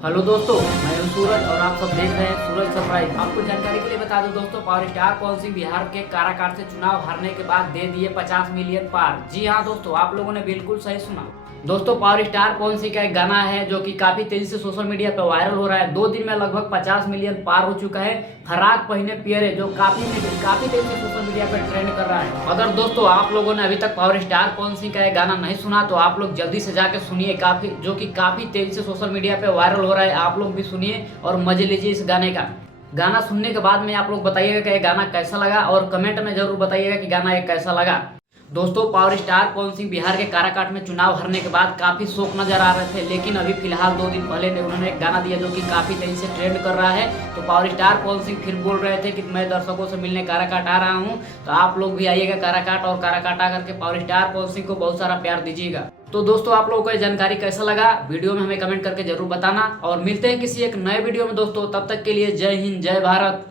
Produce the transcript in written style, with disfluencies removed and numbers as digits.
Hello दोस्तों, मैं हूं सूरज और आप सब देख रहे हैं सूरज सरप्राइज। आपको जानकारी के लिए बता दूं दोस्तों, पावर स्टार पवन सिंह बिहार के काराकाट से चुनाव हारने के बाद दे दिए 50 मिलियन पार। जी हां दोस्तों, आप लोगों ने बिल्कुल सही सुना। दोस्तों, पावर स्टार पवन सिंह का एक गाना है जो कि काफी तेजी से सोशल मीडिया पर वायरल हो रहा है। 2 दिन में लगभग 50 मिलियन पार हो चुका है। फराक पहिने पियरे जो काफी तेजी से सोशल मीडिया पर ट्रेंड कर रहा है। अगर दोस्तों आप लोगों ने अभी तक पावर स्टार पवन सिंह का एक गाना नहीं सुना तो आप लोग जल्दी से जाके सुनिए, काफी तेजी से सोशल मीडिया पे वायरल हो रहा है। आप लोग भी सुनिए और मजे लीजिए इस गाने का। गाना सुनने के बाद में आप लोग बताइएगा कि ये गाना कैसा लगा और कमेंट में जरूर बताइएगा कि गाना ये कैसा लगा। दोस्तों, पावर स्टार पवन सिंह बिहार के काराकाट में चुनाव हारने के बाद काफी शोक नजर आ रहे थे, लेकिन अभी फिलहाल 2 दिन पहले उन्होंने एक गाना दिया जो कि काफी तेजी से ट्रेंड कर रहा है। तो पावर स्टार पवन सिंह फिर बोल रहे थे कि मैं दर्शकों से मिलने काराकाट आ रहा हूं, तो आप लोग भी आइएगा काराकाट और काराकाट आकर के पावर स्टार पवन सिंह को बहुत सारा प्यार दीजिएगा। तो दोस्तों, आप लोगों को ये जानकारी कैसा लगा वीडियो में हमें कमेंट करके जरूर बताना और मिलते हैं किसी एक नए वीडियो में दोस्तों। तब तक के लिए जय हिंद, जय भारत।